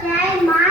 Okay, my